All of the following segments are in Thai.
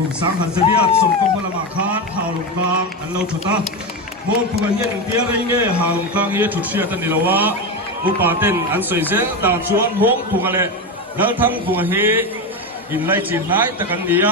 กลุ่มสังหันเสียสมกองพลมาคาดหาวลงกลางอันเราถุตามองพวกเฮียนเดียร์ยังไงหาวลงกลางเฮียถุเชียตันนี่ละวะอุปาเต้นอันสวยเจ๋งดาวชวนมองพวกอะไรแล้วทั้งพวกเฮอินไลจีนไลตะกันเดีย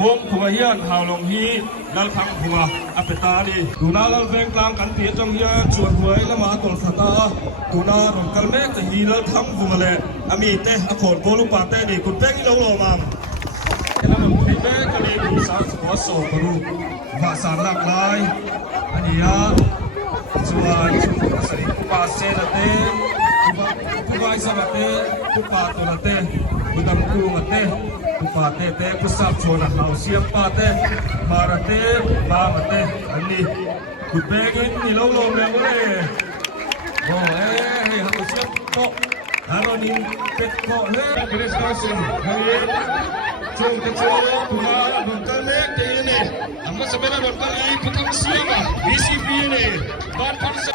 มองพวกเฮียนหาวลงฮีแล้วทั้งพวกอัปตาดีดูน่าเราแบ่งกลางกันเปียจังเฮียชวนหวยละมาตอลสตาดูน่ารวมกันแม่จะฮีแล้วทั้งพวกอะไรอามีเตะอโคนโบลูปาเต้ดีคุณเป้งนี่เราโลมังแล้วมันเป็นแม่ก็เลยดูสาวหัวโสกรูภาษาหลากหลายอันนี้ฮะส่วนสริคุปาเซนเต้คุปาอิสระเต้คุปาตุนเต้คุดัมกูมเต้คุปาเต้เต้คุสับชวนเอาเสียปาเต้มาระเต้บามเต้อันนี้คุณเป้ก็นี่เราลงแล้วเลยโอ้เอ้ให้หัวเสียโตฮารอนินเป็ดโตเฮ้ยเกรสกาเซนเฮ้ยJom kecil, bunga bengkel ni ni. Amma sebenarnya bengkel ini kita siapa? BCP ni. Bangkan se.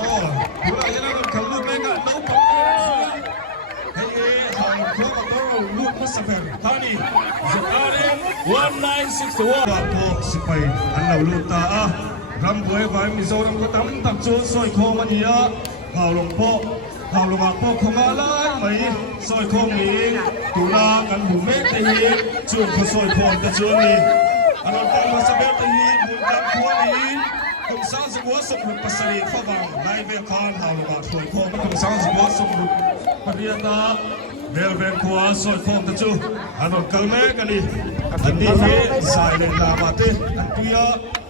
Oh, bunga ini kan kalau mereka tahu pakai. Hei, kau tahu lu musafir. Tani, sekarang 1961. Apa sipai? Anda lu takรำบวยไว้มีโซนก็ตั้มตักจูสอยโคมันเยอะเผาหลงพ่อเผาหลงอาพ่อคงอะไรไหมสอยโคมีตุลากันบุเมตตีจูนเขาสอยโคแต่จูนี่อันนั้นตอนมาสเปตตีบุญกันทัวนี้คงสร้างสกุลสมบุกปัสสีข้าบังในเวคานเผาหลงอาสอยโคมันคงสร้างสกุลสมบุกปริยตาเบลเวนคัวสอยโคแต่จูอันนั้นกัลเมกันนี่อันนี้เฮสายเลนนามาเตอันที่ยา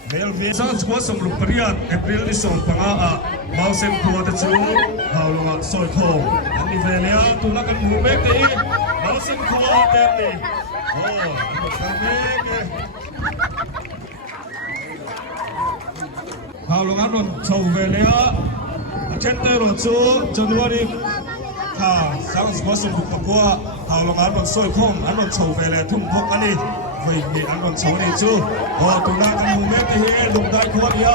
เบลเวนซันสควอสมรุปริยัตเอพริลนิสองปังอาบาวเซนคัวตะจูฮาวลงสอยโคอันนี้เวเนียตุนักันมูเบกตีบาวเซนคัวเต็มนี่โอ้อันนี้คาเมกฮาวลงอันนั้นชาวเวเนียเชนเตอร์โรจูจันวารีค่ะซันสควอสมรุปปัวฮาวลงอันนั้นสอยโคอันนั้นชาวเวเนียทุ่มพกอันนี้วิ่งมีอันนั้นชาวนี่จูโอ้ตุนักันมูเบกตีลุงได้ควรยา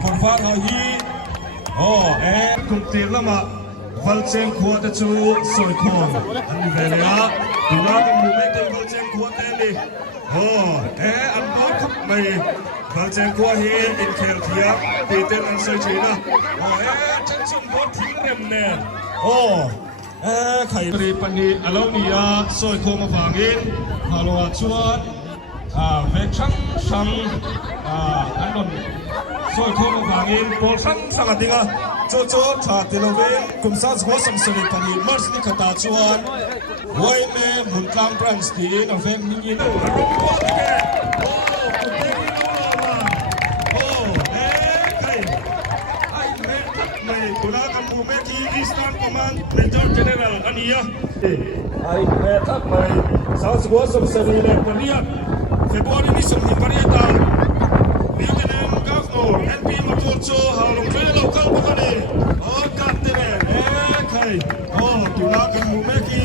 คนฟ้าเขาฮีโอ้คุณตีละมาวัลเซนขวดจูสอยคอนอันนี้เวลาดูแลกันมูเมตต์วัลเซนขวดเตลีโอ้อันน้อยครับไม่วัลเซนขวดเฮอินเคลเทียตีเต้นอันสวยจีนะโอ้ฉันชมบอลทิ้งเร็มเนี่ยโอ้ไข่รีปันนี้อารมณ์นี้สอยคอมาฟังอินฮัลโหลชวนเวกชังอันนั้นสอยคอมาฟังอินบอลชังสังกัดดิงโจโจ้ชาติโลเวกุมซาสหัวสมสริปันนี้มาร์สนิคตาชวนไว้เมื่อมุนกลางปรันสตีนเอาเฟนมินิโน่ไม่ตุลากันมูเมทีอีสตันประมาณเมเจอร์เจเนอเรลอันนี้ไอ้เมทับไม่สาวสหัวสมสริเลยปริยัตเฟบรุนี่สมหิปริยัตนี่จะเดินกับโน่เอ็นพีมาตัวโจฮาลงเฟลเราเข้ามาเลยโอ้กัดเตะใครโอ้ตุลากันมูเมที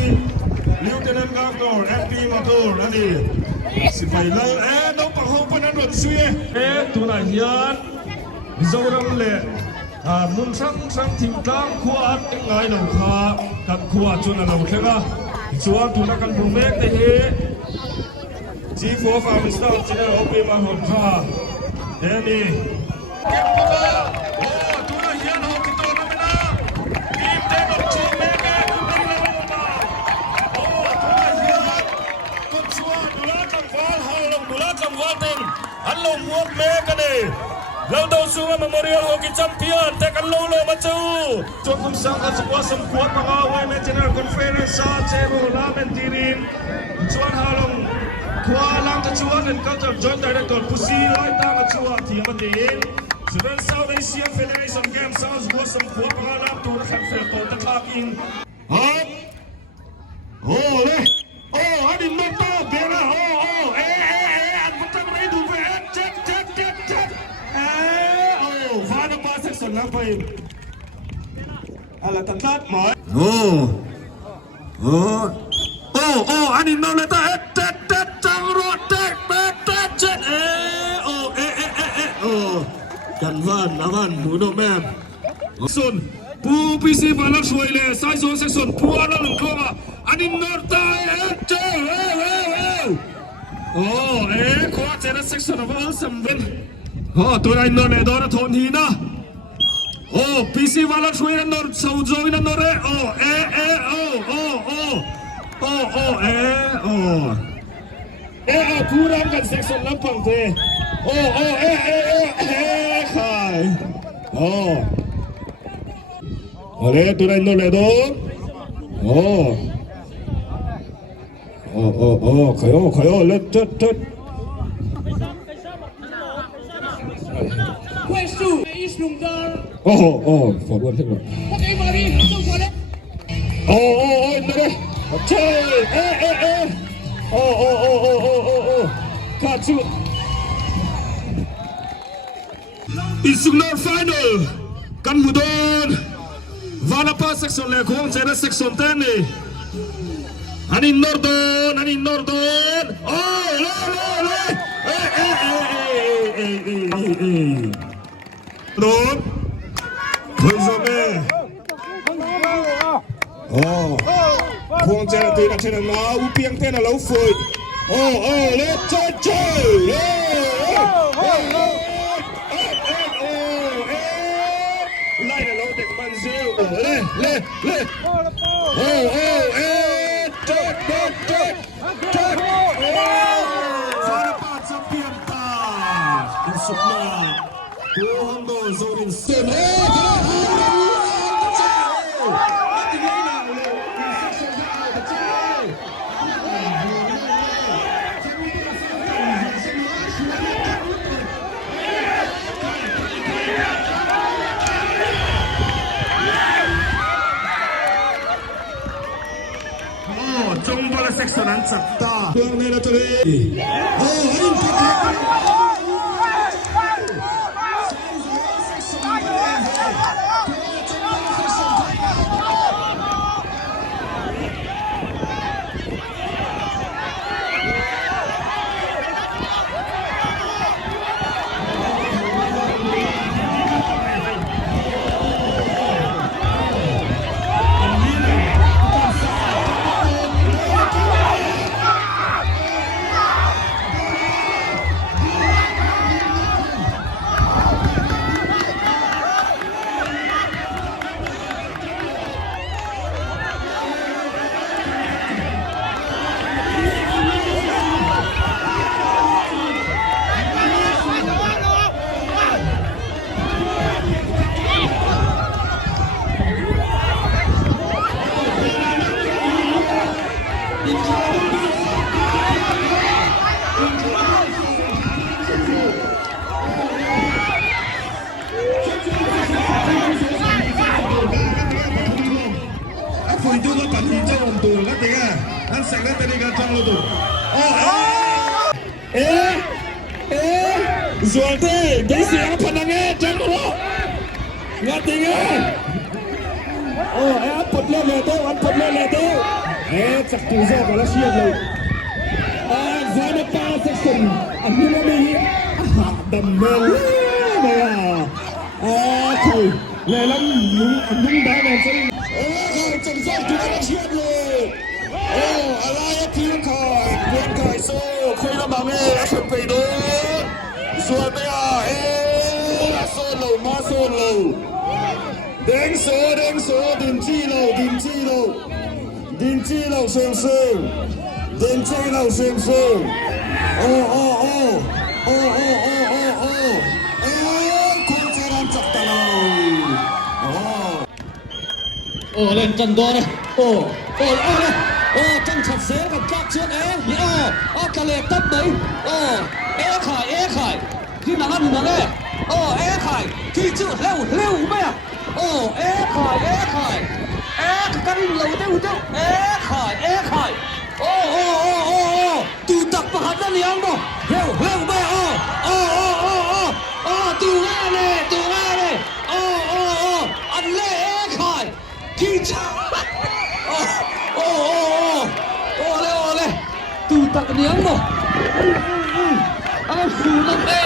นี่จะเดินกับโน่เอ็นพีมาตัวอันนี้สิไปเลยน้องปังโฮปนันวันสุยตุลาเฮียนมิโซรัมเล่มุนสังทิมกลางขวดยังไงหนูขากันขวดจนเราเท่าจวนตุนักันบุเมกเตะจีโฟฟามิสตาจีเนอร์โอเปมาหอนขานี่เก็บตัวโอ้ตุนักเฮียนหอกตัวนั่นนะทีมเด็กกับจูเมกเป็นอะไรมาโอ้ตุนักเฮียนกุศลดุลาจังฟอลฮาลงดุลาจังวาเต็นอันลงมวกเมกันเลยเราดูสูงมาโมเรียลฮอกกี้แชมเปี้ยนแต่กันโลโลมาจูจนคุณสังกัดสควอสมควรมาเอาไว้ในเจเนอเรลคอนเฟอเรนซ์เจมูลาเมนตีรินชวนฮาลงขวาลังจะชวนกันจะจอยไดเรกเตอร์พุซีไล่ตามมาชวนทีมมันดีส่วนเซาท์เอเชียนเฟเดเรชั่นเกมส์สควอสมควรมาเอาตัวนักแข่งเฟลต์ตะคากินโอ้เลยโอ้อันนี้ไม่ต้องเบลล์โอ้อันมันทำอะไรดูไปเจ็ดฟาดบาสสนับไปอะไรตั้งแต่หมอโอ้อันนี้น้องเลยตาเจ็ดจังรถเจ็ดกันวันหมูโนแม่ ส่วนผู้พิเศษมาลักช่วยเลยสายส่วนเซ็กส่วนผู้อาลังคงอ่ะอันนี้นอร์ตาเจ้าโอ้ขวาเจริญเซ็กส่วนว่าสำเร็จตัวไหนนอร์เนี่ยโดนทนทีนะพิเศษมาลักช่วยนอร์สาวจอยนอร์ผู้รำกันเซ็กส่วนน้ำพังเทขายอะไรตัวไหนนอร์เลยโดนขยเล็ดเจ็ดQuesto è Isnumdar. Favor, favor. Ok, Mari, non vuole. Nere. Cazzo. Isnumdar final. Kan mudon. Vana pa section le kong jere section 10 ni. Ani Nordon. Nord. Hojame. Kong jere tu nak cakap lah, upiang tu nak lau fui. Let chơi. Lai là lau tek manzil. Le. Farapat sa pianta. Insukma. Kuhando Zorin Sen. Jom bola seksionan sabta. Tuang nela tuli. Zulte, bisi apa nangnya jangan lo, ngerti nggak? Apa ledo, cak tuza kalau siap lo. Zana pas section, aku namanya Damel, ya. Aku lelang nung dah nanti. Cak tuza kalau siap lo. Alaya kian kai so, kau yang mana aku pedo. Suamaya, solo. Deng so, din chi lo, seng. Kung jalan cak talau. Lên chân đua đây. Chân chặt xế và các chiếc cái lệ tấp đấy. Khải. Khi nào ăn nó nghe. Khải. Khi chữ leo mày à. Khải. Các anh lâu tiêu. Khải. Tu tập vào hạt ra liang đó. Leo mày à. Tu nghe này. Ăn lệ Khải. Khi chữ. Leo. Tu tập liang đó. Anh phủ lông đê.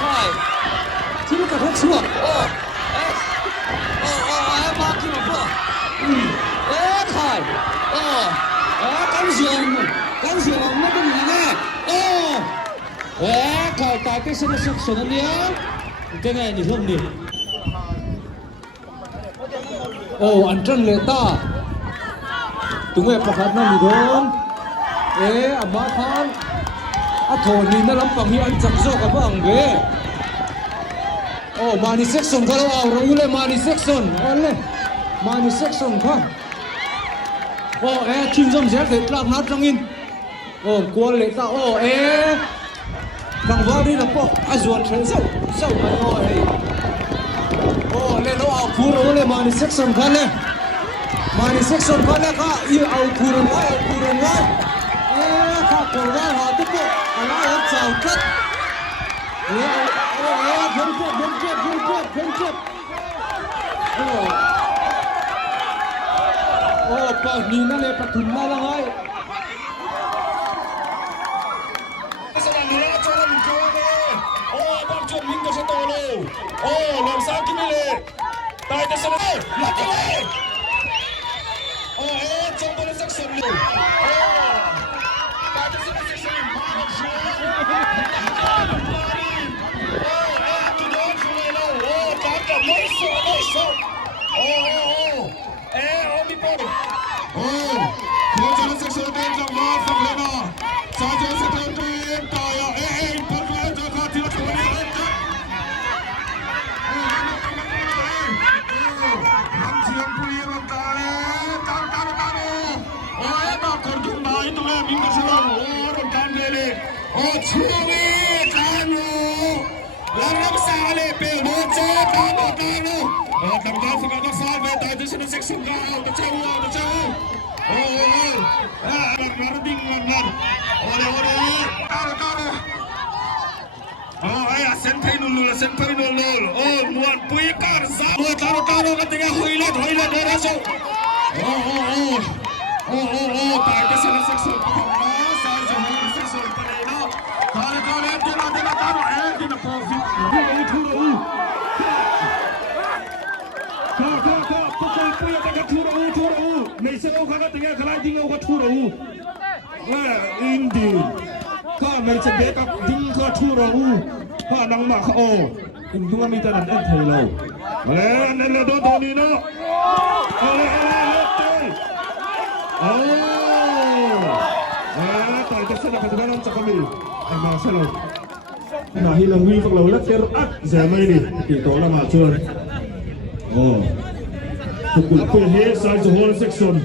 Khải. Chứ กระทบชัวโอ้มาขึ้นมาพ่อถ่าย感谢我们的你呢ถ่าย大家现在是什么呢这个你说你อันจันเลต้าตรงนี้ประคับนั่นนี่โดนอามาคันโถนี่นั่นลำปังมีอันจังโซกับบ้างเว้มานี่เซ็กซ์ส่งเขาเอาเราอยู่เลยมานี่เซ็กซ์ส่งเอาเลยมานี่เซ็กซ์ส่งเขาทีมจอมเสียเด็ดหลักนัดจังอินกวนเลต้าฟังว่าดีนะพ่อส่วนเทรนเซลมาเล่นเอาคูโร่เลยมานี่เซ็กซ์ส่งเขาเลยมานี่เซ็กซ์ส่งเขาเลยค่ะเอาคูโร่ไว้ข้าโกรธหาตุ๊กอะไรเจ้ากัดเพิ่มเจ็บปากนี้นั่นเลยปฐุมมาแล้วไงสนามนี้จอมจูเลยบอลจมยิงกับสโตโลลงซ้ายกินเลยตายแต่สนามลัดเลยจงบอลสักส่วนเลยตายแต่สนามสิมาชูจุดโดนช่วยเราการกับไม่ส่งมีบอลขอจะสักส่วนเดินจังหวะฝั่งเลน่าซาเจสเตนตัวเองตายพันเลยจะขาดที่ละคนนี้ทำเสียงผู้หญิงตายตามมาคนจุ่มนายตัวมิงกษัตริย์รถการเลยช่วยกันแล้วน้ำสาเลยเปรี้ยวเจ้าตาบอดตาลูกทำการฝึกการสอนไปตายที่ฉันเซ็กซ์กันเอาเจ้าNarding langan. Oleh. Ayah senpai nulul. Muan puikar sa. Taruh ketika hoilat raso. Tak ada salah seksual. Saya jangan seksual pada ini. Kalau dia taruh dia profit. Pukul puya tak turun. Mesej orang kata tengah kelai tinggal orang turun. Indi. Kau mesej dekat tinggal turun. Kau nang mak Itu kami tak nak entai lau. Nela don ni no. Tak ada sana kata dalam cakap kami. Masalah. Nah hilang wi kalau lah terat zaman ini. Kita orang macam. Pukul PH size whole section.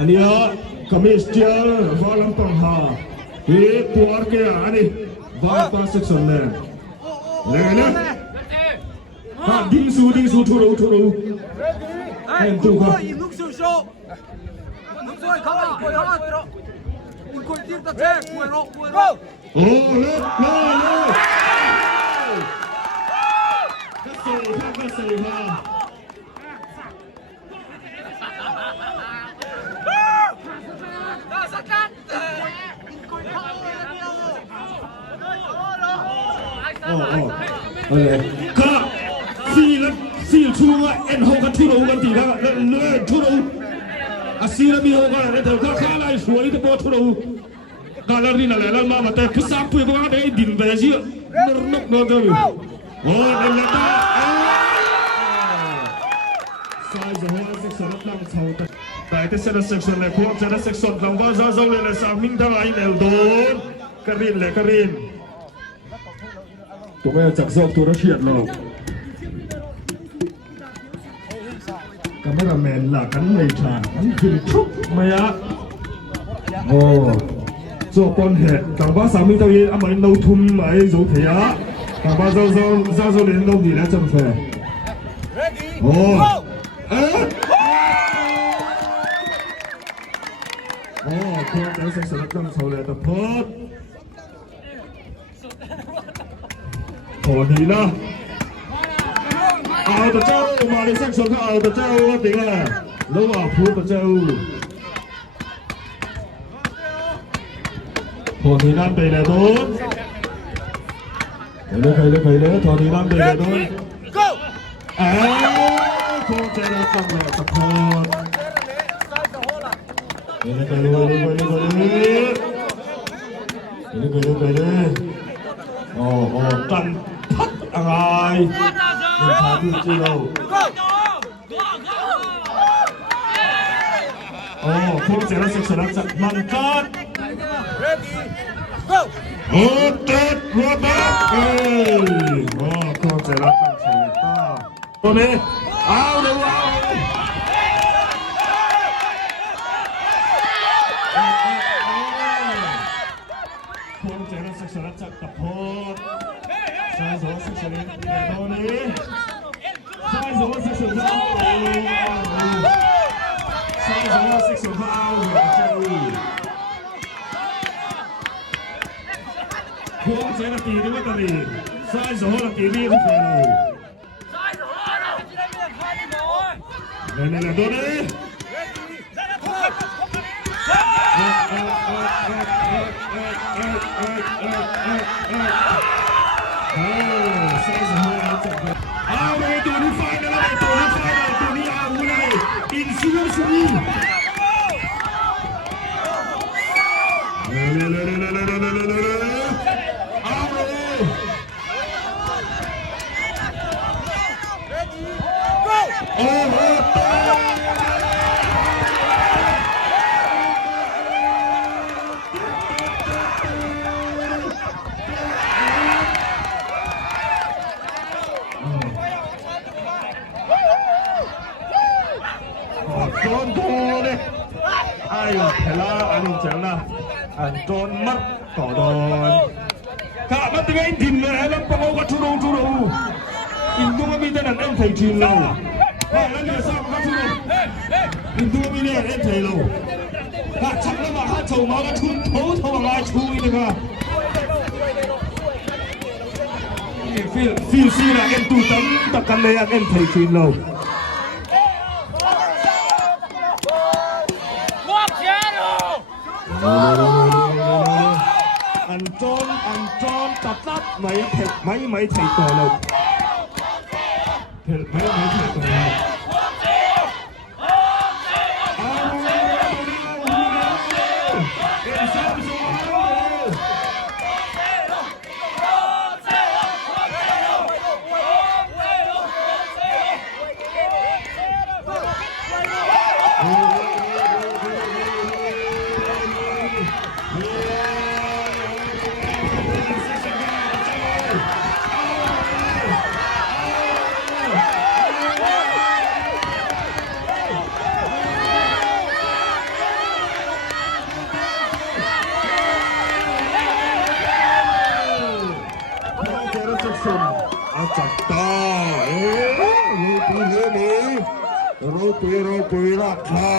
Ania kami still valam pangha. Puar ke ani valam section le. Le. Ding su thuru. Em tu ka. Lúc rồi không quay hết. Quay tiếp ta che, quay rọ. Le. Cái gì ha. Ka si chua en ho ka thuro kan ti da le thuro asira mi ho ka le ka kha lai suai de bo thuro ka la ri na le la ma ma te kusa pu ba de din ve ji nok no de le ta sai je ho section nam chau ta tại te section le ko section dang ba za zo le sa ming da ai le do karin tụi bây giờ chặt dọc tụi nó thiệt rồi cameraman là cắn mày trà cắn khinh thúc mày á cho con hẹt càng ba sáng mi tao yên mày nấu thun mày dấu thế á càng ba ra đến đâu gì đã chậm phè thôi cái sẽ làm sau này tập phớt Còn gì nữa? Tao châu mà đi sang xuống tao châu có tiếng là lâu à phút tao châu. Còn thì nam đây là tốt. เลยถอดดีน้ำเดือดด้วย Go! โคเจนต้องแหลกสะพอนเลยโอ้ตันพัดอะไรเป็นชาบูจิโร่โคเจนศึกษาจากมันกัด Ready! Go! เจ็ดรัวดับโคเจนตั้งเฉลต้าตัวนี้เอาเดี๋ยวเอาโคเจนศึกษาจากตะโพดใช่สองศึกษาตัวนี้ใช่สองศึกษาใช่สองศึกษาเอาเจ้าโค้งเสียนาทีด้วยกันดีซ้ายสองนาทีนี่ทุกคนเนี่ยดูดิเอาเลยตัวนี้ไฟนะเลยตัวนี้ไฟนะตัวนี้เอาเลยอินซูลินซูลินโอ้โหโจนโตเลยไอ้เทล่าอันนี้เจ๋งนะอันโจนมัดต่อโดนข้ามันถึงไอ้ดินเลยแล้วปะโมกทุรุอินดูว่ามีแต่นั่นเอ็นไทยทีมเราแล้วเนี่ยทราบว่าทุรุอินดูว่ามีเนี่ยเอ็นไทยเราถ้าชักแล้วมาหาโจมาก็ทุนโถทว่าลายชูอีกนะครับฟิลซีนะเอ็นตูตั้งตะกันเลยเอ็นไทยทีมเราอันจอนตัดไม่เผ็ดไม่ใส่ตัวเราเผ็ดไม่ใส่ตัวเราอาจักตารูปีราคา